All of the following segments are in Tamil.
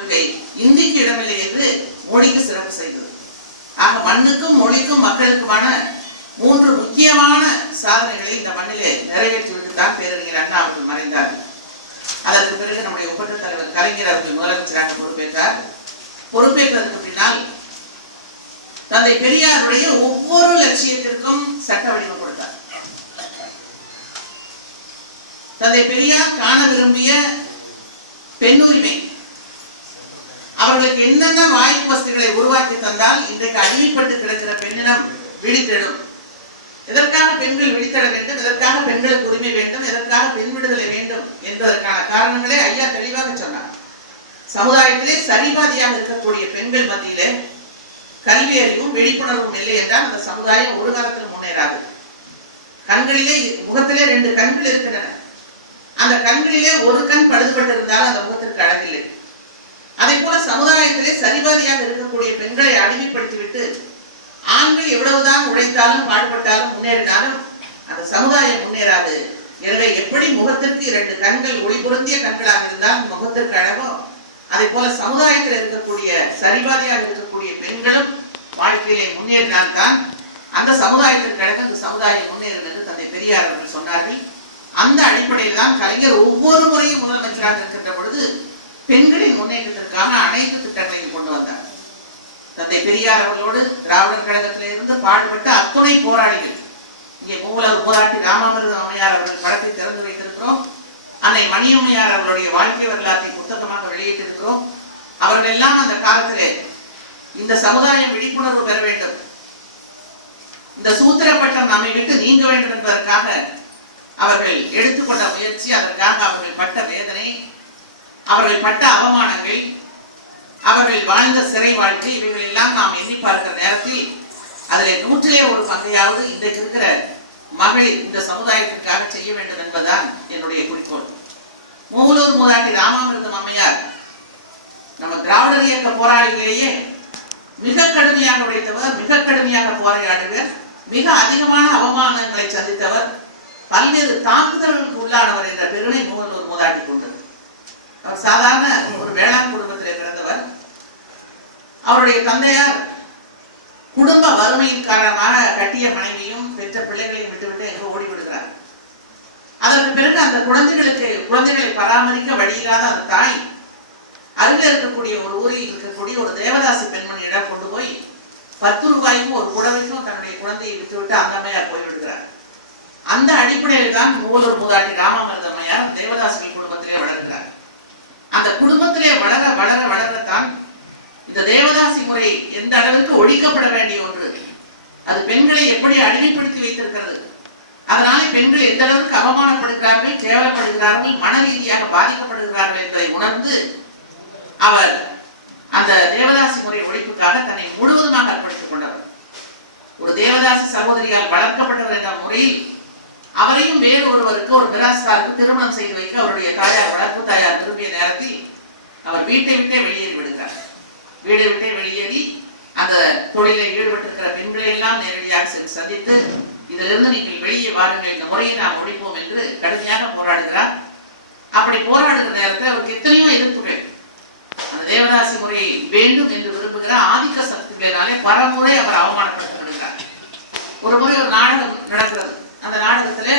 கொள்கை இந்திக்கு இடமில்லை என்று மொழிக்கு சிறப்பு செய்தது. ஆக மண்ணுக்கும் மொழிக்கும் மக்களுக்குமான மூன்று முக்கியமான சாதனைகளை இந்த மண்ணிலே நிறைவேற்றிவிட்டு தான் பேரறிஞர் அண்ணா அவர்கள் மறைந்தார். அதற்கு பிறகு நம்முடைய ஒப்பற்ற தலைவர் கலைஞர் அவர்கள் முதலமைச்சராக பொறுப்பேற்றார். பொறுப்பேற்றதற்கு பின்னால் தந்தை பெரியாருடைய ஒவ்வொரு லட்சியத்திற்கும் சட்ட வடிவம் கொடுத்தார். தந்தை பெரியார் காண விரும்பிய பெண்ணுரிமை அவர்களுக்கு என்னென்ன வாய்ப்பு வசதிகளை உருவாக்கி தந்தால் இன்றைக்கு அடிமைப்பட்டு கிடக்கிற பெண்ணிடம் விழித்தெழும் எதற்காக பெண்கள் விழித்தெழ வேண்டும்? எதற்காக பெண்களுக்கு உரிமை வேண்டும்? எதற்காக பெண் விடுதலை வேண்டும் என்பதற்கான காரணங்களே ஐயா தெளிவாக சொன்னார். சமுதாயத்திலே சரிபாதியாக இருக்கக்கூடிய பெண்கள் மத்தியிலே கல்வி அறிவும் விழிப்புணர்வும் இல்லை என்றால் அந்த சமுதாயம் ஒரு காலத்தில் முன்னேறாது. கண்களிலே முகத்திலே ரெண்டு கண்கள் இருக்கின்றன. அந்த கண்களிலே ஒரு கண் பழுதுபட்டிருந்தால் அந்த முகத்திற்கு அழகில்லை அதே போல சமுதாயத்திலே சரிபாதியாக இருக்கக்கூடிய பெண்களை அடிமைப்படுத்திவிட்டு ஆண்கள் எவ்வளவுதான் உழைத்தாலும் பாடுபட்டாலும் முன்னேறினாலும் அந்த சமுதாயம் முன்னேறாது. எனவே எப்படி முகத்திற்கு இரண்டு கண்கள் ஒளி பொருந்திய கண்களாக இருந்தால் முகத்திற்கு அழகோ அதே போல சமுதாயத்தில் இருக்கக்கூடிய சரிபாதியாக இருக்கக்கூடிய பெண்களும் வாழ்க்கையிலே முன்னேறினால்தான் அந்த சமுதாயத்திற்கு அழகு அந்த சமுதாயம் முன்னேறும் என்று தந்தை பெரியார் அவர்கள் சொன்னார்கள். அந்த அடிப்படையில் தான் கலைஞர் ஒவ்வொரு முறையும் முதலமைச்சராக இருக்கின்ற பொழுது பெண்கள் முன்னேற்றத்திற்கான அனைத்து திட்டங்களையும் கொண்டு வந்தார். தந்தை பெரியார் அவர்களோடு திராவிடர் கழகத்திலிருந்து பாடுபட்ட அத்துணை போராளிகள். இங்கே மூலர் மூதாட்டி ராமாமிருதம் அம்மையார் அவர்கள் படத்தை திறந்து வைத்திருக்கிறோம். அன்னை மணியம்மையார் அவர்களுடைய வாழ்க்கை வரலாற்றை புத்தகமாக வெளியிட்டிருக்கிறோம். அவர்கள் எல்லாம் அந்த காலத்திலே இந்த சமுதாயம் விழிப்புணர்வு பெற வேண்டும். இந்த சூத்திர பட்டம் நம்மை விட்டு நீங்க வேண்டும் என்பதற்காக அவர்கள் எடுத்துக்கொண்ட முயற்சி அதற்காக அவர்கள் பட்ட வேதனை அவர்கள் பட்ட அவமானங்கள் அவர்கள் வாழ்ந்த சிறை வாழ்க்கை இவைகள் எல்லாம் நாம் எண்ணி பார்க்கிற நேரத்தில் அதில் நூற்றிலே ஒரு பங்கையாவது இன்றைக்கு இருக்கிற மகளிர் இந்த சமுதாயத்திற்காக செய்ய வேண்டும் என்பதுதான் என்னுடைய குறிக்கோள். மூலூர் மூதாட்டி ராமாமிர்தம் அம்மையார் நம்ம திராவிடர் இயக்க போராளிகளிலேயே மிக கடுமையாக உழைத்தவர் மிக கடுமையாக போராடியவர் மிக அதிகமான அவமானங்களை சந்தித்தவர் பல்வேறு தாக்குதல்களுக்கு உள்ளானவர் என்ற பெருமை மூலூர் மூதாட்டி கொண்டது. அவர் சாதாரண ஒரு வேளாண் குடும்பத்திலே பிறந்தவர். அவருடைய தந்தையார் குடும்ப வறுமையின் காரணமாக கட்டிய மனைவியும் பெற்ற பிள்ளைகளையும் விட்டுவிட்டு எங்கோ ஓடிவிடுகிறார் அதற்கு பிறகு அந்த குழந்தைகளுக்கு குழந்தைகளை பராமரிக்க வழியில்லாத அந்த தாய் அருகில் இருக்கக்கூடிய ஒரு ஊரில் இருக்கக்கூடிய ஒரு தேவதாசி பெண்மணியிடம் கொண்டு போய் பத்து ரூபாய்க்கும் ஒரு புடவைக்கும் தன்னுடைய குழந்தையை விட்டுவிட்டு அந்த அம்மையார் போய்விடுகிறார் அந்த அடிப்படையில் தான் மூலூர் மூதாட்டி ராமாமிர்த அம்மையார் தேவதாசிகள் குடும்பத்திலே வளர்கிறார். அந்த குடும்பத்திலே வளர வளர வளரத்தான் இந்த தேவதாசி முறை எந்த அளவுக்கு ஒழிக்கப்பட வேண்டிய ஒன்று. அது பெண்களை எப்படி அடிமைப்படுத்தி வைத்திருக்கிறது? அதனால பெண்கள் எந்த அளவுக்கு அவமானப்படுகிறார்கள் கேவலப்படுகிறார்கள் மன ரீதியாக பாதிக்கப்படுகிறார்கள் என்பதை உணர்ந்து அவர் அந்த தேவதாசி முறை ஒழிப்புக்காக தன்னை முழுவதுமாக அர்ப்பணித்துக் கொண்டவர். ஒரு தேவதாசி சகோதரியால் வளர்க்கப்பட்டவர் என்ற முறையில் அவரையும் வேறு ஒருவருக்கு ஒரு மிராஸ்தாருக்கு திருமணம் செய்து வைக்க அவருடைய தாயார் வளர்ப்பு தாயார் திரும்பிய நேரத்தில் அவர் வீட்டை விட்டே வெளியேறி விடுகிறார். வீடு விட்டே வெளியேறி அந்த தொழிலில் ஈடுபட்டிருக்கிற பெண்களை எல்லாம் நேரடியாக சென்று சந்தித்து இதிலிருந்து நீங்கள் வெளியே வாருங்கள் இந்த முறையை நாம் முடிப்போம் என்று கடுமையாக போராடுகிறார். அப்படி போராடுகிற நேரத்தில் அவருக்கு எத்தனையோ எதிர்ப்புகள். அந்த தேவதாசி முறையை வேண்டும் என்று விரும்புகிற ஆதிக்க சக்திகளினாலே பலமுறை அவர் அவமானப்படுத்தப்படுகிறார். ஒரு முறை ஒரு நாடகம் நடக்கிறது. அந்த நாடகத்துல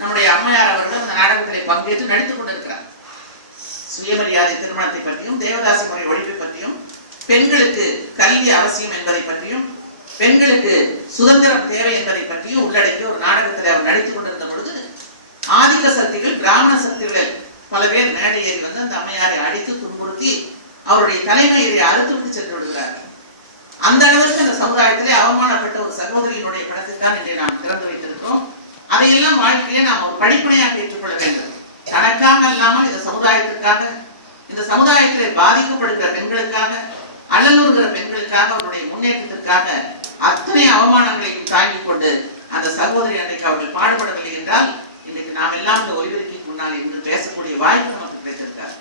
நம்முடைய அம்மையார் அவர்கள் அந்த நாடகத்திலே பங்கேற்று நடித்துக் கொண்டிருக்கிறார். சுயமரியாதை திருமணத்தை பற்றியும் தேவதாசி முறை ஒழிப்பை பற்றியும் பெண்களுக்கு கல்வி அவசியம் என்பதை பற்றியும் பெண்களுக்கு சுதந்திரம் தேவை என்பதை பற்றியும் உள்ளடக்கி ஒரு நாடகத்தில் அவர் நடித்துக் கொண்டிருந்த பொழுது ஆதிக்க சக்திகள் பிராமண சக்திகள் பல பேர் மேடை ஏறி வந்து அந்த அம்மையாரை அடித்து துன்புறுத்தி அவருடைய தலைமையை அறுத்து விட்டு சென்று விடுகிறார்கள் அந்த அளவுக்கு அந்த சமுதாயத்திலே அவமானப்பட்ட ஒரு சகோதரியினுடைய படத்தைத்தான் இன்றைய நாம் திறந்து வைத்திருக்கிறோம். அதையெல்லாம் வாழ்க்கையிலே நாம் ஒரு படிப்பனையாக ஏற்றுக்கொள்ள வேண்டும். தனக்காக அல்லாமல் இந்த சமுதாயத்திற்காக இந்த சமுதாயத்திலே பாதிக்கப்படுகிற பெண்களுக்காக அல்லலுறுகிற பெண்களுக்காக அவருடைய முன்னேற்றத்திற்காக அத்தனை அவமானங்களையும் தாங்கிக் கொண்டு அந்த சகோதரி அன்றைக்கு அவர்கள் பாடுபடவில்லை என்றால் இன்னைக்கு நாம் எல்லாம் இந்த ஓய்விற்கு முன்னால் இன்று பேசக்கூடிய வாய்ப்பு நமக்கு கிடைத்திருக்கார்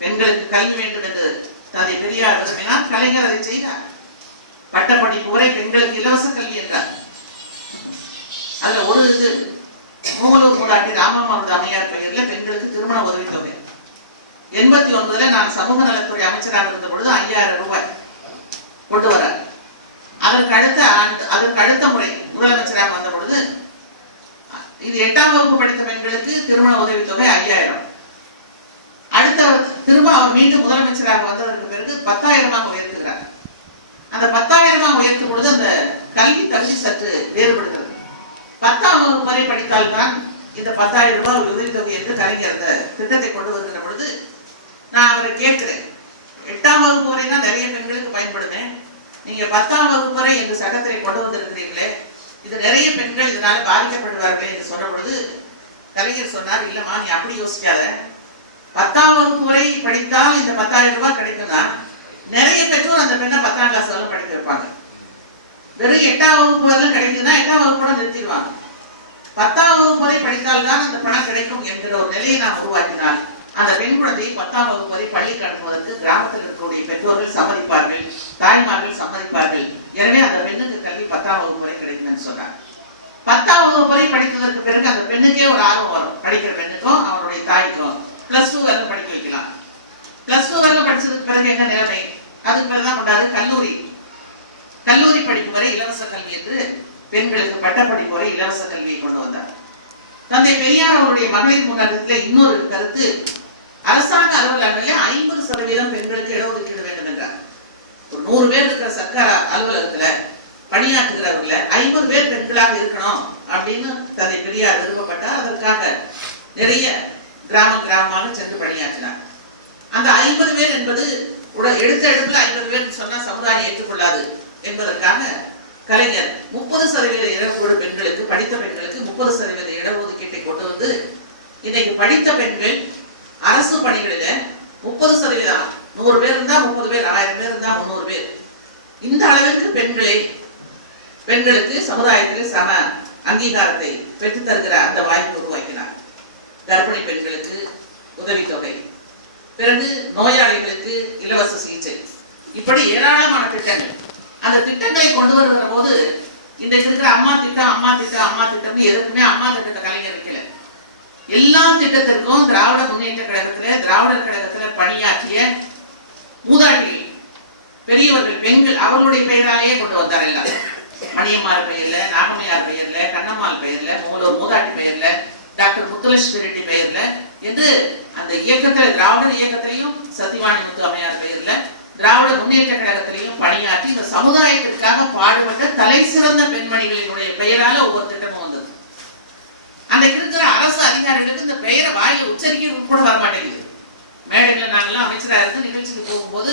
பெண்களுக்கு கல்வி வேண்டும் என்று தந்தை பெரியார் விரும்பினால் கலைஞர் அதை செய்தார். பட்டப்படிப்பு வரை பெண்களுக்கு இலவச கல்வி என்றார். அதுல ஒரு இது மூலூர் கூடாட்டி ராமமானது அம்மையார் பெயரில் பெண்களுக்கு திருமண உதவித்தொகை. எண்பத்தி ஒன்பதுல நான் சமூக நலத்துறை அமைச்சராக இருந்த பொழுது ஐயாயிரம் ரூபாய் கொண்டு வரார் அதற்கு அடுத்த ஆண்டு அதற்கு அடுத்த முறை முதலமைச்சராக வந்த பொழுது இது எட்டாம் வகுப்பு படித்த பெண்களுக்கு திருமண உதவித்தொகை ஐயாயிரம். அடுத்த திரும்ப அவர் மீண்டும் முதலமைச்சராக வந்ததற்கு பிறகு பத்தாயிரமாக உயர்த்துகிறார். அந்த பத்தாயிரமாக உயர்த்தும் பொழுது அந்த கல்வி தகுதி சற்று வேறுபடுகிறது. பத்தாம் வகுப்பு வரை படித்தால்தான் இந்த பத்தாயிரம் ரூபாய் உதவித்தொகை என்று கலைஞர் அந்த திட்டத்தை கொண்டு வருகிற பொழுது நான் அவரை கேட்கிறேன். எட்டாம் வகுப்பு வரை தான் நிறைய பெண்களுக்கு பயன்படுதேன் நீங்க பத்தாம் வகுப்பு வரை இந்த சட்டத்தை கொண்டு வந்திருக்கிறீங்களே இது நிறைய பெண்கள் இதனால பாதிக்கப்படுவார்களே என்று சொன்ன பொழுது கலைஞர் சொன்னார் இல்லம்மா நீ அப்படி யோசிக்காத. பத்தாம் வகுப்பு வரை படித்தால் இந்த பத்தாயிரம் ரூபாய் கிடைக்கும்னா நிறைய பெற்றோர் அந்த பெண்ணை பத்தாம் கிளாஸ் வரை படித்திருப்பாங்க வெறும் எட்டாம் வகுப்பு வரலாம் கிடைக்குதுன்னா எட்டாம் வகுப்போட நிறுத்திடுவாங்க. பத்தாம் வகுப்பு வரை படித்தால்தான் அந்த பணம் கிடைக்கும் என்கிற ஒரு நிலையை நாம் உருவாக்கினால் அந்த பெண் குழந்தையை பத்தாம் வகுப்பு வரை பள்ளிக்கு அனுப்புவதற்கு கிராமத்தில் இருக்கக்கூடிய பெற்றோர்கள் சம்மதிப்பார்கள் தாய்மார்கள் சம்மதிப்பார்கள். எனவே அந்த பெண்ணுக்கு கல்வி பத்தாம் வகுப்பு வரை கிடைக்கும்னு சொன்னாங்க. சொன்னார் பத்தாம் வகுப்பு வரை படித்ததற்கு பிறகு அந்த பெண்ணுக்கே ஒரு ஆர்வம் வரும். படிக்கிற பெண்ணுக்கும் அவருடைய தாய்க்கும். பிளஸ் டூ வரல படிக்க வைக்கலாம். பிளஸ் டூ வரல படிச்சதுக்கு பிறகு என்ன நிலைமை? அதுக்கு பிறகு தான் கொண்டாரு கல்லூரி கல்லூரி படிப்பு வரை இலவச கல்வி என்று பெண்களுக்கு பட்டப்படிப்பு வரை இலவச கல்வியை கொண்டு வந்தார். தந்தை பெரியார் அவருடைய மகளிர் முன்னேற்றத்தில் இன்னொரு கருத்து அரசாங்க அலுவலகங்களில் ஐம்பது சதவீதம் பெண்களுக்கு இடஒதுக்கீடு வேண்டும் என்றார். ஒரு நூறு பேர் இருக்கிற சர்க்கார் அலுவலகத்துல பணியாற்றுகிறவர்கள ஐம்பது பேர் பெண்களாக இருக்கணும் அப்படின்னு தந்தை பெரியார் விரும்பப்பட்டார் அதற்காக நிறைய கிராமம் கிராமமாக சென்று பணியாற்றினார். அந்த ஐம்பது பேர் என்பது உடல் எடுத்த எடுப்புல ஐம்பது பேர் சொன்னா சமுதாயம் ஏற்றுக்கொள்ளாது. என்பதற்காக கலைஞர் முப்பது சதவீத இடஒதுக்கீடு பெண்களுக்கு படித்த பெண்களுக்கு முப்பது சதவீத இடஒதுக்கீட்டை கொண்டு வந்து இன்னைக்கு படித்த பெண்கள் அரசு பணிகளில முப்பது சதவீதம் நூறு பேர் இருந்தா முப்பது பேர் ஆயிரம் பேர் இருந்தா முந்நூறு பேர். இந்த அளவிற்கு பெண்களை பெண்களுக்கு சமுதாயத்தில் சம அங்கீகாரத்தை பெற்று தருகிற அந்த வாய்ப்பு உருவாக்கினார். கர்ப்பிணி பெண்களுக்கு உதவித்தொகை. பிறகு நோயாளிகளுக்கு இலவச சிகிச்சை. இப்படி ஏராளமான திட்டங்கள். அந்த திட்டங்களை கொண்டு வருகிற போது இன்றைக்கு இருக்கிற அம்மா திட்டம் அம்மா திட்டம் அம்மா திட்டம்னு எதுக்குமே அம்மா திட்டத்தை கலைஞர் வைக்கல. எல்லா திட்டத்திற்கும் திராவிட முன்னேற்ற கழகத்துல திராவிடர் கழகத்துல பணியாற்றிய மூதாட்டிகள் பெரியவர்கள் பெண்கள் அவர்களுடைய பெயராலேயே கொண்டு வந்தார் எல்லாரும். மணியம்மார் பெயர்ல நாகமையார் பெயர்ல கண்ணம்மாள் பெயர்ல மூலவர் மூதாட்டி பெயர்ல டாக்டர் முத்துலட்சுமி ரெட்டி பெயர்ல என்று அந்த இயக்கத்துல திராவிடர் இயக்கத்திலையும் சத்தியவாணி முத்து அம்மையார் பெயர்ல திராவிட முன்னேற்ற கழகத்திலையும் பணியாற்றி இந்த சமுதாயத்திற்காக பாடுபட்ட தலை சிறந்த பெண்மணிகளினுடைய பெயரால ஒவ்வொரு திட்டமும் வந்தது. அன்றைக்கு இருக்கிற அரசு அதிகாரிகளுக்கு இந்த பெயரை வாயில் உச்சரிக்க கூட வர மாட்டேங்குது மேடைகளை அமைச்சராக இருந்து நிகழ்ச்சிக்கு போகும்போது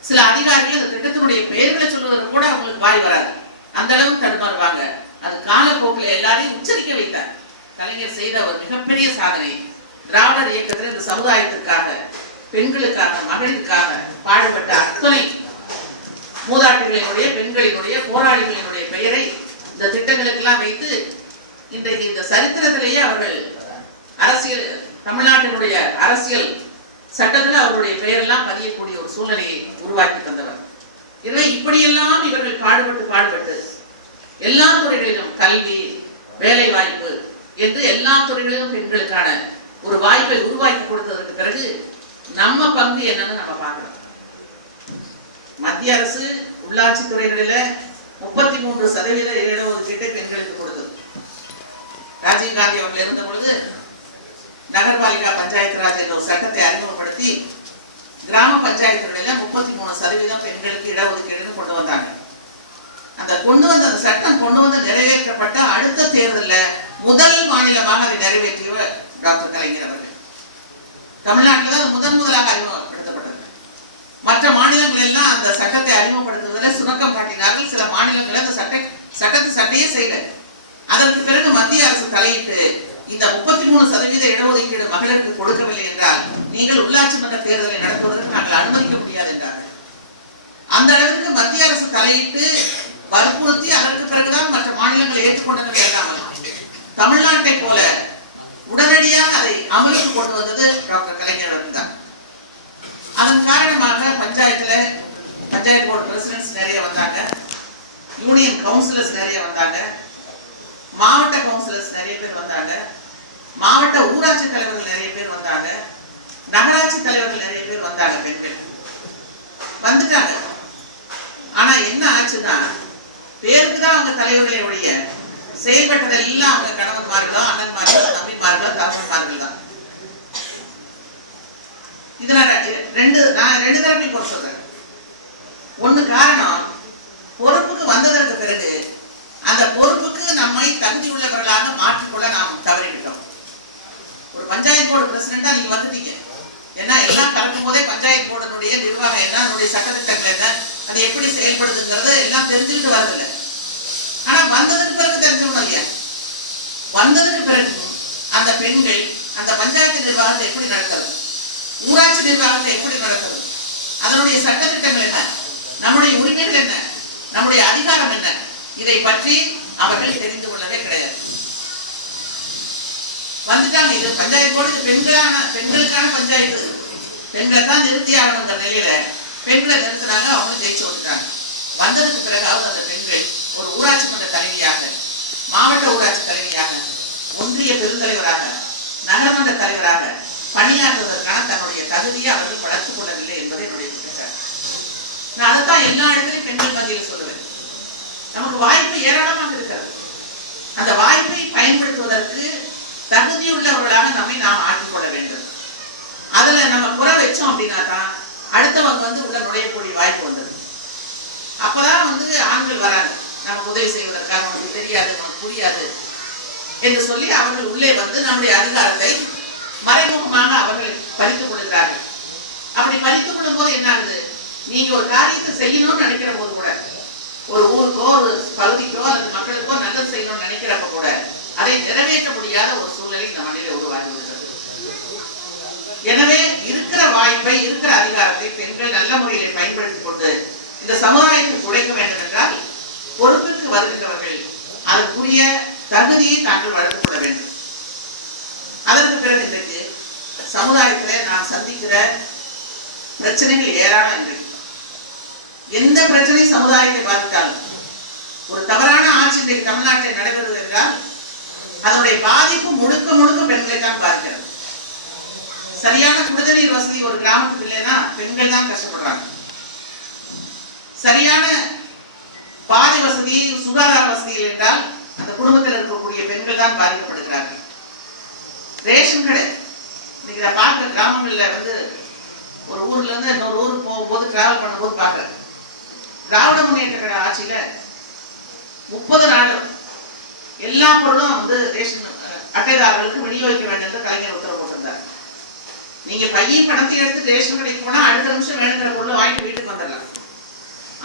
சில அதிகாரிகள் அந்த திட்டத்தினுடைய பெயர்களை சொல்வதற்கு கூட அவங்களுக்கு வாய் வராது. அந்த அளவுக்கு தடுமாறுவாங்க. அது காலப்போக்கில் எல்லாரையும் உச்சரிக்க வைத்தார். கலைஞர் செய்த ஒரு மிகப்பெரிய சாதனை. திராவிடர் இயக்கத்தில் இந்த சமுதாயத்திற்காக பெண்களுக்காக மகளிருக்காக பாடுபட்ட அத்தனை மூதாட்டிகளினுடைய பெண்களினுடைய போராளிகளினுடைய பெயரை இந்த திட்டங்களுக்கெல்லாம் வைத்து இன்றைக்கு இந்த சரித்திரத்திலேயே அவர்கள் அரசியல் தமிழ்நாட்டினுடைய அரசியல் சட்டத்தில் அவருடைய பெயரெல்லாம் பதியக்கூடிய ஒரு சூழ்நிலையை உருவாக்கி தந்தவர். எனவே இப்படியெல்லாம் இவர்கள் பாடுபட்டு பாடுபட்டு எல்லா துறைகளிலும் கல்வி வேலை வாய்ப்பு என்று எல்லா துறைகளிலும் பெண்களுக்கான ஒரு வாய்ப்பை உருவாக்கி கொடுத்ததற்கு பிறகு நம்ம பங்கு என்னன்னு நம்ம பார்க்கணும். மத்திய அரசு உள்ளாட்சி துறைகளில முப்பத்தி மூன்று சதவீத இடஒதுக்கீட்டை பெண்களுக்கு கொடுத்தது ராஜீவ்காந்தி அவர்கள் இருந்த பொழுது நகர்பாலிகா பஞ்சாயத்து ராஜ் என்ற ஒரு சட்டத்தை அறிமுகப்படுத்தி கிராம பஞ்சாயத்துகளில முப்பத்தி மூணு சதவீதம் பெண்களுக்கு இடஒதுக்கீடுன்னு கொண்டு வந்தாங்க. அந்த கொண்டு வந்த அந்த சட்டம் கொண்டு வந்து நிறைவேற்றப்பட்ட அடுத்த தேர்தல்ல முதல் மாநிலமாக அதை நிறைவேற்றியவர் டாக்டர் கலைஞர் அவர்கள். தமிழ்நாட்டில் தான் முதன் முதலாக அறிமுகப்படுத்தப்பட்டது. மற்ற மாநிலங்கள் எல்லாம் அந்த சட்டத்தை அறிமுகப்படுத்துவதில் சுணக்கம் காட்டினார்கள். சில மாநிலங்கள் அந்த சட்டை சட்டத்தை சட்டையே செய்யல அதற்கு பிறகு மத்திய அரசு தலையிட்டு இந்த முப்பத்தி மூணு சதவீத இடஒதுக்கீடு மகளிருக்கு கொடுக்கவில்லை என்றால் நீங்கள் உள்ளாட்சி மன்ற தேர்தலை நடத்துவதற்கு நாங்கள் அனுமதிக்க முடியாது என்றார்கள். அந்த அளவுக்கு மத்திய அரசு தலையிட்டு வற்புறுத்தி அதற்கு பிறகுதான் மற்ற மாநிலங்கள் ஏற்றுக்கொண்டனவே அல்லாமல் தமிழ்நாட்டை போல உடனடியாக அதை அமலுக்கு கொண்டு வந்தது டாக்டர் கலைஞர் அவர்கள் தான் அதன் காரணமாக பஞ்சாயத்துல பஞ்சாயத்து போர்டு பிரசிடென்ட்ஸ் நிறைய வந்தாங்க. யூனியன் கவுன்சிலர்ஸ் நிறைய வந்தாங்க. மாவட்ட கவுன்சிலர்ஸ் நிறைய பேர் வந்தாங்க. மாவட்ட ஊராட்சி தலைவர்கள் நிறைய பேர் வந்தாங்க. நகராட்சி தலைவர்கள் நிறைய பேர் வந்தாங்க பெண்கள். வந்துட்டாங்க. ஆனா என்ன ஆச்சுன்னா பேருக்கு தான் அவங்க தலைவர்களே ஒழிய செயல்பட்டதெல்லாம் அவங்க கணவன்மார்களோ அண்ணன்மார்களோ தம்பிமார்களோ தகவன்மார்கள் தான் இதுல ரெண்டு நான் ரெண்டு தரப்பையும் போட சொல்றேன். ஒன்று காரணம் பொறுப்புக்கு வந்ததற்கு பிறகு அந்த பொறுப்புக்கு நம்மை தகுதி உள்ளவர்களாக மாற்றிக்கொள்ள நாம் தவறிவிட்டோம். ஒரு பஞ்சாயத்து போர்டு பிரசிடண்டா நீங்க வந்துட்டீங்க. ஏன்னா எல்லாம் கலக்கும் போதே பஞ்சாயத்து போர்டினுடைய நிர்வாகம் என்ன அதனுடைய சட்டத்திட்டங்கள் என்ன அது எப்படி செயல்படுதுங்கிறது எல்லாம் தெரிஞ்சுக்கிட்டு வரதில்ல ஆனா வந்ததுக்கு பிறகு தெரிஞ்சுக்கணும் இல்லையா? வந்ததுக்கு பிறகு அந்த பெண்கள் அந்த பஞ்சாயத்து நிர்வாகத்தை எப்படி நடத்துறது? ஊராட்சி நிர்வாகத்தை எப்படி நடத்துறது? அதனுடைய சட்டத்திட்டங்கள் என்ன? நம்முடைய உரிமைகள் என்ன? நம்முடைய அதிகாரம் என்ன? இதை பற்றி அவர்கள் தெரிந்து கொள்ளவே கிடையாது. வந்துட்டாங்க. இது பஞ்சாயத்து இது பெண்களான பெண்களுக்கான பஞ்சாயத்து. பெண்களை தான் நிறுத்தி ஆகணுங்கிற நிலையில பெண்களை நிறுத்தினாங்க. அவங்களும் ஜெயிச்சு விட்டுட்டாங்க வந்ததுக்கு பிறகாவது அந்த பெண்கள் ஒரு ஊராட்சி மன்ற தலைவியாக மாவட்ட ஊராட்சி தலைவியாக ஒன்றிய பெருந்தலைவராக நகரமன்ற தலைவராக பணியாற்றுவதற்கான தன்னுடைய தகுதியை அவர்கள் வளர்த்துக் கொள்ளவில்லை என்பதை என்னுடைய நான் அதைத்தான் எல்லா இடத்துலையும் பெண்கள் மத்தியில் சொல்லுவேன். நமக்கு வாய்ப்பு ஏராளமாக இருக்கிறது அந்த வாய்ப்பை பயன்படுத்துவதற்கு தகுதியுள்ளவர்களாக நம்மை நாம் ஆக்கிக்கொள்ள வேண்டும். அதுல நம்ம குறை வச்சோம் அப்படின்னா தான் அடுத்தவங்க வந்து உள்ள நுழையக்கூடிய வாய்ப்பு வந்தது. அப்பதான் வந்து ஆண்கள் வராங்க. நமக்கு உதவி செய்வதற்காக உனக்கு தெரியாது உனக்கு புரியாது என்று சொல்லி அவர்கள் உள்ளே வந்து நம்முடைய அதிகாரத்தை மறைமுகமாக அவர்கள் பறித்துக் கொள்கிறார்கள். அப்படி பறித்துக் கொள்ளும் போது என்ன ஆகுது நீங்க ஒரு காரியத்தை செய்யணும்னு நினைக்கிற போது கூட ஒரு ஊருக்கோ ஒரு பகுதிக்கோ அல்லது மக்களுக்கோ நல்லது செய்யணும்னு நினைக்கிறப்ப கூட அதை நிறைவேற்ற முடியாத ஒரு சூழ்நிலை இந்த மண்ணிலே உருவாகி விடுகிறது. எனவே இருக்கிற வாய்ப்பை இருக்கிற அதிகாரத்தை பெண்கள் நல்ல முறையில் பயன்படுத்திக் கொண்டு இந்த சமுதாயத்தை உழைக்க வேண்டும் என்றால் பொறுப்புக்கு வருகின்றவர்கள் அதற்குரிய தகுதியை தாங்கள் வளர்த்துக் கொள்ள வேண்டும். அதற்கு பிறகு இன்றைக்கு சமுதாயத்தில் நான் சந்திக்கிற பிரச்சனைகள் ஏராளம் இன்றைக்கு எந்த பிரச்சனை சமுதாயத்தை பாதித்தாலும் ஒரு தவறான ஆட்சி இன்றைக்கு தமிழ்நாட்டில் நடைபெறுவது என்றால் அதனுடைய பாதிப்பு முழுக்க முழுக்க பெண்களை தான் பாதிக்கிறது. சரியான குடிநீர் வசதி ஒரு கிராமத்துக்கு இல்லைன்னா பெண்கள் தான் கஷ்டப்படுறாங்க. சரியான பாதை வசதி சுகாதார வசதி என்றால் அந்த குடும்பத்தில் இருக்கக்கூடிய பெண்கள் தான் பாதிக்கப்படுகிறார்கள். ரேஷன் கடை. இன்னைக்கு நான் பார்க்குற கிராமங்களில் வந்து ஒரு ஊர்ல இருந்து இன்னொரு ஊருக்கு போகும்போது டிராவல் பண்ணும்போது பார்க்குறேன். திராவிட முன்னேற்ற கழக ஆட்சியில முப்பது நாளும் எல்லா பொருளும் வந்து ரேஷன் அட்டைதாரர்களுக்கு விநியோகிக்க வேண்டும் என்று கலைஞர் உத்தரவு போட்டிருந்தார். நீங்க பையன் பணத்தை எடுத்து ரேஷன் கடைக்கு போனா அடுத்த நிமிஷம் வேணுங்கிற பொருளை வாங்கிட்டு வீட்டுக்கு வந்துடலாம்.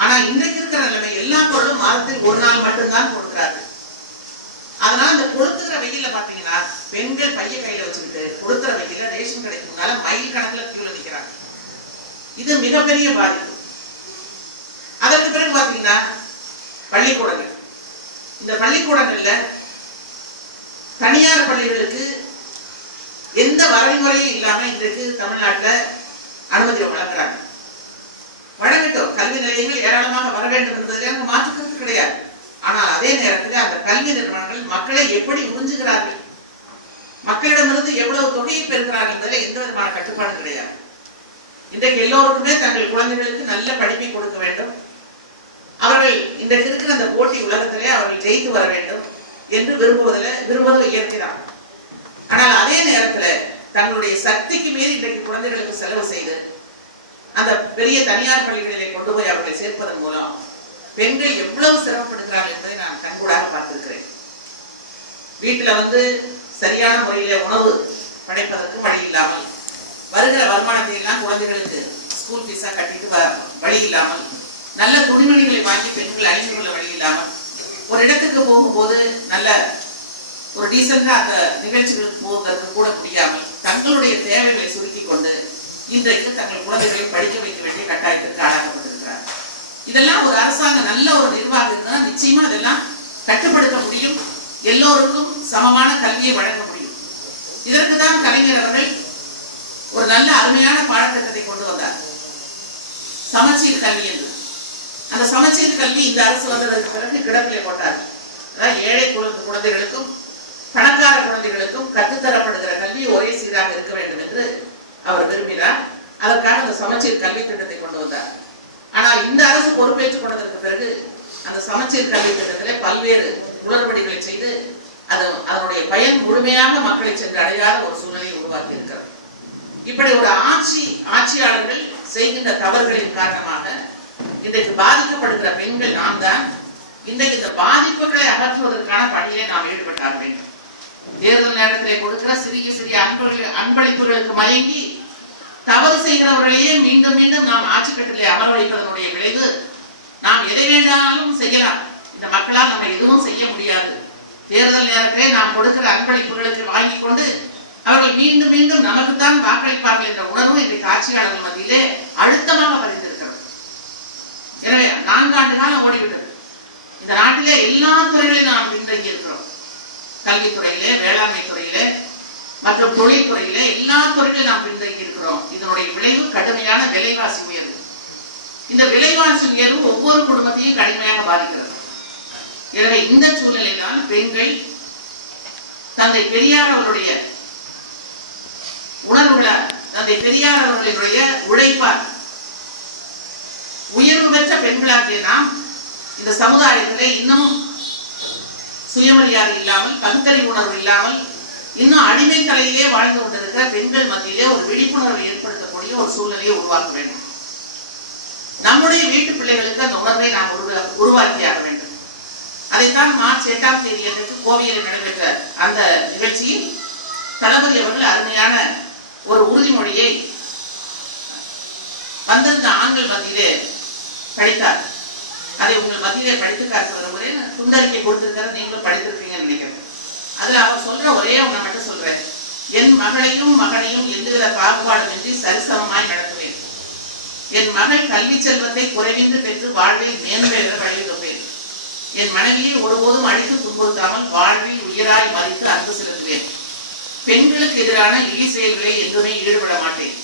ஆனா இன்றைக்கு இருக்கிற நிலைமை எல்லா பொருளும் மாதத்தில் ஒரு நாள் மட்டும்தான் கொடுக்குறாரு. அதனால இந்த கொளுத்துகிற வெயில பாத்தீங்கன்னா பெண்கள் பைய கையில வச்சுக்கிட்டு கொளுத்துற வெயில ரேஷன் கடைக்கு முன்னால மைல் கணக்குல கியூல நிக்கிறாங்க. இது மிகப்பெரிய பாதிப்பு. அதற்கு பிறகு பார்த்தீங்கன்னா பள்ளிக்கூடங்கள். இந்த பள்ளிக்கூடங்களில் தனியார் பள்ளிகளுக்கு எந்த வரைமுறையும் இல்லாமல் இன்றைக்கு தமிழ்நாட்டில் அனுமதி வழங்குறாங்க. வழங்கட்டும். கல்வி நிலையங்கள் ஏராளமாக வர வேண்டும் என்பதில் எனக்கு மாற்று கருத்து கிடையாது. ஆனால் அதே நேரத்தில் அந்த கல்வி நிறுவனங்கள் மக்களை எப்படி உறிஞ்சுகிறார்கள்? மக்களிடமிருந்து எவ்வளவு தொகையை பெறுகிறார்கள் என்பதில் எந்த விதமான கட்டுப்பாடு கிடையாது. இன்றைக்கு எல்லோருக்குமே தங்கள் குழந்தைகளுக்கு நல்ல படிப்பை கொடுக்க வேண்டும். அவர்கள் இன்றைக்கு இருக்கிற அந்த போட்டி உலகத்திலே அவர்கள் ஜெயித்து வர வேண்டும் என்று விரும்புவதில் விரும்புவது இயற்கைதான். ஆனால் அதே நேரத்துல தங்களுடைய சக்திக்கு மீறி இன்றைக்கு குழந்தைகளுக்கு செலவு செய்து அந்த பெரிய தனியார் பள்ளிகளிலே கொண்டு போய் அவர்களை சேர்ப்பதன் மூலம் பெண்கள் எவ்வளவு சிரமப்படுகிறார்கள் என்பதை நான் கண்கூடாக பார்த்திருக்கிறேன். வீட்டுல வந்து சரியான முறையில உணவு படைப்பதற்கு வழி இல்லாமல் வருகிற வருமானத்தை எல்லாம் குழந்தைகளுக்கு ஸ்கூல் ஃபீஸா கட்டிட்டு வழி இல்லாமல் நல்ல துணிமணிகளை வாங்கி பெண்கள் அணிந்து கொள்ள வழி இல்லாமல் ஒரு இடத்துக்கு போகும்போது நல்ல ஒரு டீசெண்டா அந்த நிகழ்ச்சிகளுக்கு போவதற்கு கூட முடியாமல் தங்களுடைய தேவைகளை சுருக்கி கொண்டு இன்றைக்கு தங்கள் குழந்தைகளை படிக்க வைக்க வேண்டிய கட்டாயத்திற்கு ஆளாக்கப்பட்டிருக்கிறார் இதெல்லாம் ஒரு அரசாங்கம் நல்ல ஒரு நிர்வாகம் நிச்சயமா அதெல்லாம் கட்டுப்படுத்த முடியும். எல்லோருக்கும் சமமான கல்வியை வழங்க முடியும். இதற்கு தான் கலைஞர் அவர்கள் ஒரு நல்ல அருமையான பாடத்திட்டத்தை கொண்டு வந்தார். சமச்சீர் கல்வி என்று. அந்த சமச்சீர் கல்வி இந்த அரசு வந்ததற்கு பிறகு கிடப்பிலே போட்டார் அதாவது ஏழை குழந்தைகளுக்கும் பணக்கார குழந்தைகளுக்கும் கற்றுத்தரப்படுகிற கல்வி ஒரே சீராக இருக்க வேண்டும் என்று அவர் விரும்பினார். அதற்காக அந்த சமச்சீர் கல்வி திட்டத்தை கொண்டு வந்தார். ஆனால் இந்த அரசு பொறுப்பேற்றுக் கொண்டதற்கு பிறகு அந்த சமச்சீர் கல்வி திட்டத்திலே பல்வேறு குளறுபடிகளை செய்து அது அதனுடைய பயன் முழுமையாக மக்களை சென்று அடையாத ஒரு சூழ்நிலையை உருவாக்கி இருக்கிறது. இப்படி ஒரு ஆட்சி ஆட்சியாளர்கள் செய்கின்ற தவறுகளின் காரணமாக இன்றைக்கு பாதிக்கப்படுகிற பெண்கள் நாம் தான் இன்றைக்கு இந்த பாதிப்புகளை அகற்றுவதற்கான பணியிலே நாம் ஈடுபட்டாக வேண்டும். தேர்தல் நேரத்திலே கொடுக்கிற சிறிய சிறிய அன்புகள் அன்பளிப்புகளுக்கு மயங்கி தவறு செய்கிறவர்களையே மீண்டும் மீண்டும் நாம் ஆட்சிக்கட்டிலே அமர வைப்பதனுடைய விளைவு நாம் எதை வேண்டாலும் செய்யலாம். இந்த மக்களால் நம்ம எதுவும் செய்ய முடியாது. தேர்தல் நேரத்திலே நாம் கொடுக்கிற அன்பளிப்புகளுக்கு வாங்கி கொண்டு அவர்கள் மீண்டும் மீண்டும் நமக்குத்தான் வாக்களிப்பார்கள் என்ற உணர்வு இன்றைக்கு ஆட்சியாளர்கள் மத்தியிலே அழுத்தமாக பதிந்திருக்கிறது. எனவே நான்காண்டு காலம் ஓடிவிட்டது. இந்த நாட்டிலே எல்லா துறைகளிலும் நாம் பின்தங்கி இருக்கிறோம் கல்வித்துறையிலே வேளாண்மை துறையிலே மற்றும் தொழில்துறையிலே எல்லா துறைகளிலும் நாம் பின்தங்கி இருக்கிறோம் இதனுடைய விளைவு கடுமையான விலைவாசி உயர்வு. இந்த விலைவாசி உயர்வு ஒவ்வொரு குடும்பத்தையும் கடுமையாக பாதிக்கிறது. எனவே இந்த சூழ்நிலையினால் பெண்கள் தந்தை பெரியார் அவருடைய உணர்வுகளால் தந்தை பெரியார் அவர்களுடைய உழைப்பார் உயர்வு பெற்ற பெண்களாகிய நாம் இந்த சமுதாயத்திலே இன்னமும் சுயமரியாதை இல்லாமல் பகுத்தறிவு உணர்வு இல்லாமல் இன்னும் அடிமை தலையிலே வாழ்ந்து கொண்டிருக்கிற பெண்கள் மத்தியிலே ஒரு விழிப்புணர்வை ஏற்படுத்தக்கூடிய ஒரு சூழ்நிலையை உருவாக்க வேண்டும். நம்முடைய வீட்டு பிள்ளைகளுக்கு அந்த உணர்வை நாம் உருவா- உருவாக்கியாக வேண்டும். அதைத்தான் மார்ச் எட்டாம் தேதி அன்றைக்கு கோவையில் நடைபெற்ற அந்த நிகழ்ச்சியில் தளபதி அவர்கள் அருமையான ஒரு உறுதிமொழியை வந்திருந்த ஆண்கள் மத்தியிலே படித்தார் அதை உங்கள் மத்தியிலே படித்து காட்ட விரும்புகிறேன் துண்டறிக்கை கொடுத்திருக்கிற நீங்களும் படித்திருக்கீங்கன்னு நினைக்கிறேன். அதுல அவர் சொல்ற ஒரே ஒண்ணை மட்டும் சொல்றேன். என் மகளையும் மகனையும் எந்தவித பாகுபாடுமின்றி சரிசமமாய் நடத்துவேன். என் மகள் கல்வி செல்வத்தை குறைவின்றி பெற்று வாழ்வில் மேன்மேல வழிவிடுவேன் என் மனைவியை ஒருபோதும் அழித்து துன்புறுத்தாமல் வாழ்வில் உயிராய் மதித்து அன்பு செலுத்துவேன். பெண்களுக்கு எதிரான இழி செயல்களை எதுவுமே ஈடுபட மாட்டேன்.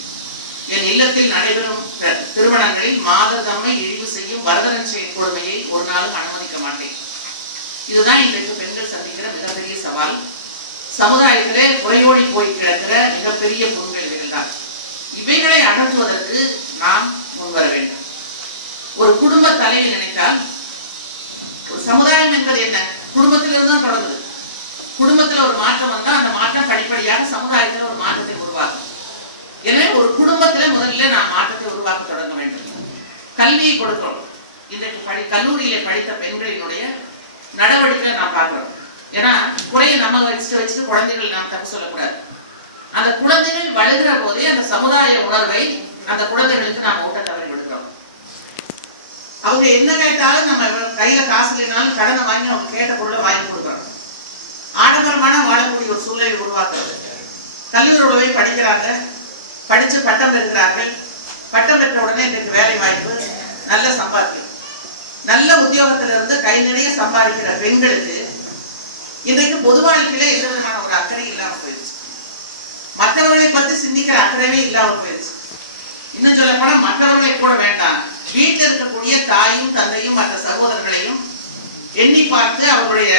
என் இல்லத்தில் நடைபெறும் த- திருமணங்களில் மாதர் தம்மை இழிவு செய்யும் வரதன் செயல் கொடுமையை ஒரு நாளும் அனுமதிக்க மாட்டேன். இதுதான் இன்றைக்கு பெண்கள் சந்திக்கிற மிகப்பெரிய சவால். சமுதாயத்திலே குறையோடி போய் கிடக்கிற மிகப்பெரிய முன்கேள்விகள் தான் இவைகளை அகற்றுவதற்கு நாம் முன்வர வேண்டும். ஒரு குடும்ப தலைவி நினைத்தால் ஒரு சமுதாயம் என்பது என்ன? குடும்பத்திலிருந்து தான் தொடங்குது குடும்பத்துல ஒரு மாற்றம் வந்தா அந்த மாற்றம் படிப்படியாக சமுதாயத்துல ஒரு மாற்றத்தை எனவே ஒரு குடும்பத்துல முதல்ல நாம் மாற்றத்தை உருவாக்க தொடங்க வேண்டும். கல்வியை கொடுக்கிறோம். இன்றைக்கு படி கல்லூரியில படித்த பெண்களினுடைய நடவடிக்கையை நாம் பார்க்கிறோம். ஏன்னா குறையை நம்ம வச்சுட்டு வச்சுட்டு குழந்தைகள் நாம் தப்பு சொல்லக்கூடாது. அந்த குழந்தைகள் வளர்கிற போதே அந்த சமுதாய உணர்வை அந்த குழந்தைகளுக்கு நாம் ஓட்ட தவறி விடுகிறோம். அவங்க என்ன கேட்டாலும் நம்ம கையில காசு இல்லைனாலும் கடனை வாங்கி அவங்க கேட்ட பொருளை வாங்கி கொடுக்குறோம் ஆடம்பரமான வாழக்கூடிய ஒரு சூழ்நிலை உருவாக்குறது. கல்லூரியோட போய் படிக்கிறாங்க. படிச்சு பட்டம் பெறுகிறார்கள். பட்டம் பெற்ற உடனே இன்றைக்கு வேலை வாய்ப்பு நல்ல சம்பாத்தியம். நல்ல உத்தியோகத்திலிருந்து கை நிறைய சம்பாதிக்கிற பெண்களுக்கு இன்றைக்கு பொது வாழ்க்கையில எந்த விதமான ஒரு அக்கறை இல்லாம போயிடுச்சு. மற்றவர்களை பத்தி சிந்திக்கிற அக்கறையே இல்லாம போயிடுச்சு. இன்னும் சொல்ல போனா மற்றவர்களை கூட வேண்டாம். வீட்டில் இருக்கக்கூடிய தாயும் தந்தையும் மற்ற சகோதரர்களையும் எண்ணி பார்த்து அவர்களுடைய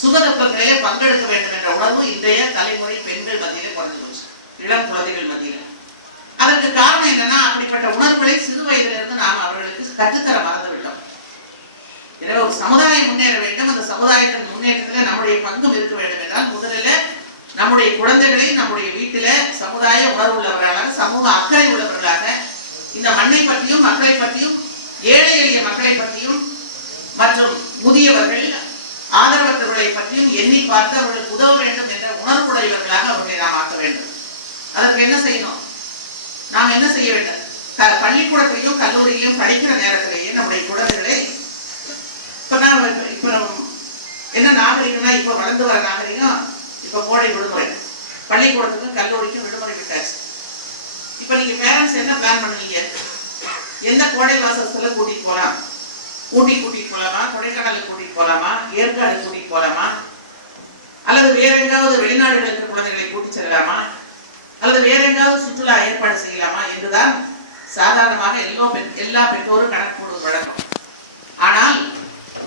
சுகதுக்கங்களிலே பங்கெடுக்க வேண்டும் என்ற உணர்வு இன்றைய தலைமுறை பெண்கள் மத்தியிலே குறைஞ்சு போச்சு இளம் குழந்தைகள் மத்தியில. அதற்கு காரணம் என்னன்னா அப்படிப்பட்ட உணர்வுகளை சிறு வயதிலிருந்து நாம் அவர்களுக்கு கற்றுத்தர மறந்து விட்டோம் எனவே ஒரு சமுதாயம் முன்னேற வேண்டும். அந்த சமுதாயத்தின் முன்னேற்றத்தில் நம்முடைய பங்கும் இருக்க வேண்டும் என்றால் முதலில் நம்முடைய குழந்தைகளை நம்முடைய வீட்டில சமுதாய உணர்வு உள்ளவர்களாக சமூக அக்கறை உள்ளவர்களாக இந்த மண்ணை பற்றியும் மக்களை பற்றியும் ஏழை எளிய மக்களை பற்றியும் மற்றும் முதியவர்கள் ஆதரவற்றவர்களை பற்றியும் எண்ணி பார்த்து அவர்களுக்கு உதவ வேண்டும் என்ற உணர்வுடையவர்களாக அவர்களை நாம் ஆக்க வேண்டும். அதற்கு என்ன செய்யணும்? நாம் என்ன செய்ய வேண்டும்? க- பள்ளிக்கூடத்திலையும் கல்லூரியிலும் படிக்கிற நேரத்திலேயே நம்முடைய குழந்தைகளை இப்ப நான் இப்ப என்ன நாகரிகம்னா இப்ப வளர்ந்து வர நாகரிகம் இப்ப கோடை விடுமுறை. பள்ளிக்கூடத்துக்கும் கல்லூரிக்கும் விடுமுறை விட்டாச்சு. இப்ப நீங்க பேரண்ட்ஸ் என்ன பிளான் பண்ணுவீங்க? எந்த கோடை வாசத்துல கூட்டிட்டு போலாம்? ஊட்டி கூட்டிட்டு போலாமா? கொடைக்கானல் கூட்டிட்டு போலாமா? ஏற்காடு கூட்டிட்டு போலாமா? அல்லது வேற எங்காவது வெளிநாடுகளுக்கு குழந்தைகளை கூட்டி செல்லலாமா? அல்லது வேற எங்காவது சுற்றுலா ஏற்பாடு செய்யலாமா என்றுதான் சாதாரணமாக எல்லோ பெண்- எல்லா பெற்றோரும் கணக்கு போடுவது வழக்கம். ஆனால்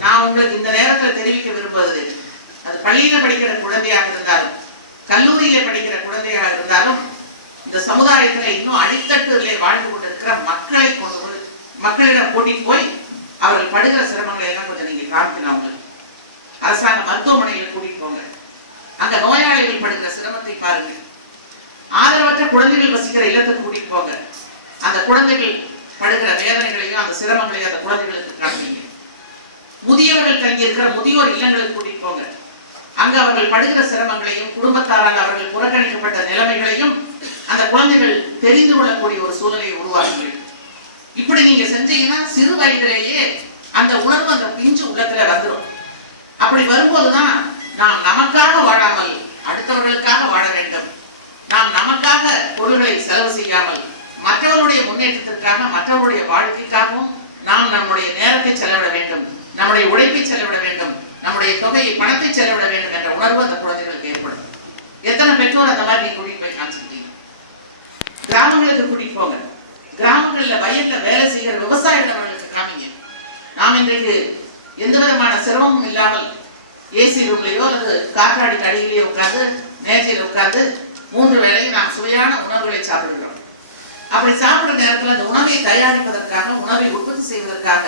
நான் உங்களுக்கு இந்த நேரத்தில் தெரிவிக்க விரும்புவது அது பள்ளியில படிக்கிற குழந்தையாக இருந்தாலும் கல்லூரியில படிக்கிற குழந்தையாக இருந்தாலும் இந்த சமுதாயத்துல இன்னும் அடித்தட்டுலே வாழ்ந்து கொண்டிருக்கிற மக்களை கொண்டு போய் மக்களிடம் கூட்டிட்டு போய் அவர்கள் படுகிற சிரமங்களை எல்லாம் கொஞ்சம் நீங்க காமிக்கணும் அவங்களுக்கு அரசாங்க மருத்துவமனையில் கூட்டிட்டு போங்க. அந்த நோயாளிகள் படுகிற சிரமத்தை பாருங்க ஆதரவற்ற குழந்தைகள் வசிக்கிற இல்லத்துக்கு கூட்டிட்டு போங்க. அந்த குழந்தைகள் படுகிற வேதனைகளையும் அந்த சிரமங்களையும் அந்த குழந்தைகளுக்கு காமிங்க. முதியவர்கள் தங்கியிருக்கிற முதியோர் இல்லங்களுக்கு கூட்டிட்டு போங்க. அங்க அவர்கள் படுகிற சிரமங்களையும் குடும்பத்தாரால் அவர்கள் புறக்கணிக்கப்பட்ட நிலைமைகளையும் அந்த குழந்தைகள் தெரிந்து கொள்ளக்கூடிய ஒரு சூழலை உருவாக்குங்கள் இப்படி நீங்க செஞ்சீங்கன்னா சிறு வயதிலேயே அந்த உணர்வு அந்த பிஞ்சு உள்ளத்துல வந்துடும் அப்படி வரும்போதுதான் நாம் நமக்காக வாழாமல் அடுத்தவர்களுக்காக வாழ வேண்டும். நாம் நமக்காக பொருள்களை செலவு செய்யாமல் மற்றவருடைய முன்னேற்றத்திற்காக மற்றவருடைய வாழ்க்கைக்காகவும் நாம் நம்முடைய நேரத்தை செலவிட வேண்டும் நம்முடைய உழைப்பை செலவிட வேண்டும் நம்முடைய தொகையை பணத்தை செலவிட வேண்டும் என்ற உணர்வு அந்த குழந்தைகளுக்கு ஏற்படும். எத்தனை பெற்றோர் அந்த மாதிரி நீங்க கூட்டிட்டு போய் காமிச்சிருக்கீங்க? கிராமங்களுக்கு கூட்டிட்டு போங்க. கிராமங்கள்ல வயல்ல வேலை செய்கிற விவசாய நிலவரங்களுக்கு காமிங்க. நாம் இன்றைக்கு எந்த விதமான சிரமமும் இல்லாமல் ஏசி ரூம்லயோ அல்லது காற்றாடி அடியிலேயோ உட்கார்ந்து மேஜையில் உட்கார்ந்து மூன்று வேளையும் நாம் சுவையான உணவுகளை சாப்பிடுகிறோம். அப்படி சாப்பிடுற நேரத்துல அந்த உணவை தயாரிப்பதற்காக உணவை உற்பத்தி செய்வதற்காக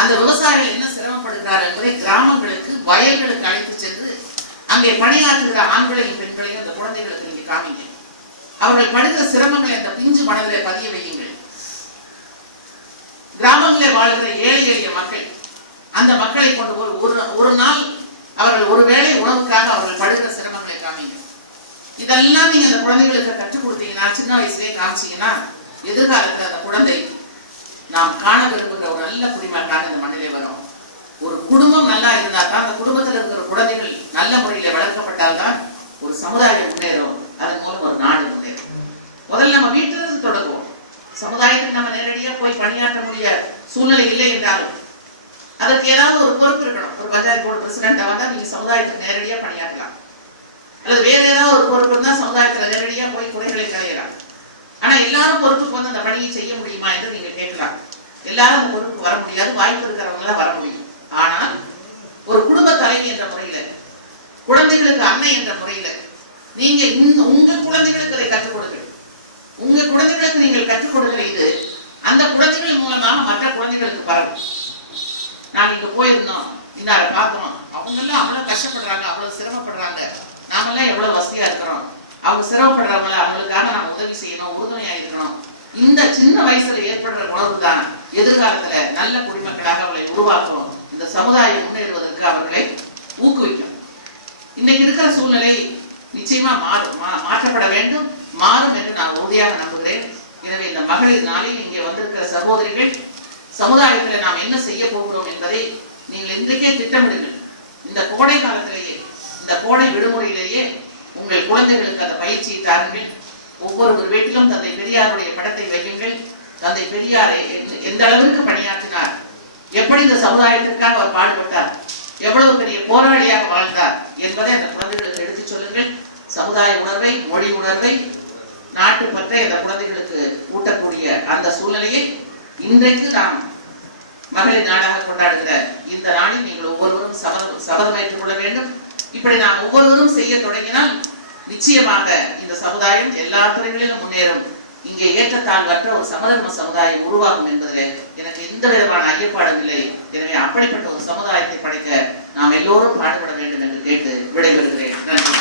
அந்த விவசாயிகள் என்ன சிரமப்படுகிறார் என்பதை கிராமங்களுக்கு வயல்களுக்கு அழைத்து சென்று அங்கே பணியாற்றுகிற ஆண்களையும் பெண்களையும் அந்த குழந்தைகளுக்கு நீங்கள் காமிங்க. அவர்கள் படுகிற சிரமங்களை அந்த பிஞ்சு மனதிலே பதிய வையுங்கள். கிராமங்களில் வாழ்கிற ஏழை எளிய மக்கள் அந்த மக்களை கொண்டு போய் ஒரு ஒரு நாள் அவர்கள் ஒருவேளை உணவுக்காக அவர்கள் படுகிற சிரமங்களை காமிங்க. இதெல்லாம் நீங்க அந்த குழந்தைகளுக்கு கற்றுக் கொடுத்தீங்கன்னா சின்ன வயசுலேயே காமிச்சீங்கன்னா எதிர்காலத்துல அந்த குழந்தை நாம் காண விரும்புகிற ஒரு நல்ல குடிமக்களாக இந்த மண்ணிலே வரும். ஒரு குடும்பம் நல்லா இருந்தா தான் அந்த குடும்பத்தில் இருக்கிற குழந்தைகள் நல்ல முறையில வளர்க்கப்பட்டால்தான் ஒரு சமுதாயம் முன்னேறும். அதன் மூலம் ஒரு நாடு முன்னேறும். முதல்ல நம்ம வீட்டிலிருந்து தொடங்குவோம். சமுதாயத்துக்கு நம்ம நேரடியா போய் பணியாற்ற முடிய சூழ்நிலை இல்லை என்றாலும் அதற்கு ஏதாவது ஒரு பொறுப்பு இருக்கணும். ஒரு பஞ்சாயத்து போர்டு பிரசிடண்டா வந்தா நீங்க சமுதாயத்துக்கு நேரடியா பணியாற்றலாம். அல்லது வேற ஏதாவது ஒரு பொறுப்பு இருந்தா சமுதாயத்துல நேரடியா போய் குறைகளை களையலாம். ஆனா எல்லாரும் பொறுப்புக்கு வந்து அந்த பணியை செய்ய முடியுமா என்று நீங்க கேட்கலாம். எல்லாரும் பொறுப்பு வர முடியாது வாய்ப்பு இருக்கிறவங்க தான் வர முடியும். ஆனால் ஒரு குடும்ப தலைவி என்ற முறையில குழந்தைகளுக்கு அன்னை என்ற முறையில நீங்க உங்க குழந்தைகளுக்கு அதை கற்றுக் கொடுங்கள். உங்க குழந்தைகளுக்கு நீங்கள் கற்றுக் கொடுக்கிற இது அந்த குழந்தைகள் மூலமாக மற்ற குழந்தைகளுக்கு பரவும். நான் இங்க போயிருந்தோம். இன்னார பார்த்தோம் அவங்க எல்லாம் அவ்வளவு கஷ்டப்படுறாங்க அவ்வளவு சிரமப்படுறாங்க. நாமெல்லாம் எவ்வளவு வசதியா இருக்கிறோம். அவங்க சிரமப்படுறவங்கள அவங்களுக்காக நாம் உதவி செய்யணும் உறுதுணையா இருக்கணும். இந்த சின்ன வயசுல ஏற்படுற உணர்வு தான் எதிர்காலத்துல நல்ல குடிமக்களாக அவர்களை உருவாக்கும். இந்த சமுதாயம் முன்னேறுவதற்கு அவர்களை ஊக்குவிக்கும். இன்னைக்கு இருக்கிற சூழ்நிலை நிச்சயமா மாறும். மா- மாற்றப்பட வேண்டும். மாறும் என்று நான் உறுதியாக நம்புகிறேன். எனவே இந்த மகளிர் நாளில் இங்கே வந்திருக்கிற சகோதரிகள் சமுதாயத்தில் நாம் என்ன செய்ய போகிறோம் என்பதை நீங்கள் இன்றைக்கே திட்டமிடுங்கள். இந்த கோடை காலத்திலேயே இந்த கோடை விடுமுறையிலேயே உங்கள் குழந்தைகளுக்கு அந்த பயிற்சியை தாருங்கள். ஒவ்வொரு ஒரு வீட்டிலும் தந்தை பெரியாருடைய படத்தை வையுங்கள். தந்தை பெரியாரை எந்த- அளவிற்கு பணியாற்றினார்? எப்படி இந்த சமுதாயத்திற்காக அவர் பாடுபட்டார்? எவ்வளவு பெரிய போராளியாக வாழ்ந்தார்? என்பதை அந்த குழந்தைகளுக்கு எடுத்துச் சொல்லுங்கள். சமுதாய உணர்வை மொழி உணர்வை நாட்டு பற்றை அந்த குழந்தைகளுக்கு ஊட்டக்கூடிய அந்த சூழ்நிலையை இன்றைக்கு நாம் மகளிர் நாடாக கொண்டாடுகிற இந்த நாளில் நீங்கள் ஒவ்வொருவரும் சபதம் சபதம் ஏற்றுக்கொள்ள வேண்டும். இப்படி நாம் ஒவ்வொருவரும் செய்ய தொடங்கினால் நிச்சயமாக இந்த சமுதாயம் எல்லா துறைகளிலும் முன்னேறும். இங்கே ஏற்றத்தாழ்வற்ற ஒரு சமதர்ம சமுதாயம் உருவாகும் என்பதில் எனக்கு எந்த விதமான ஐயப்பாடும் இல்லை. எனவே அப்படிப்பட்ட ஒரு சமுதாயத்தை படைக்க நாம் எல்லோரும் பாடுபட வேண்டும் என்று கேட்டு விடைபெறுகிறேன். நன்றி.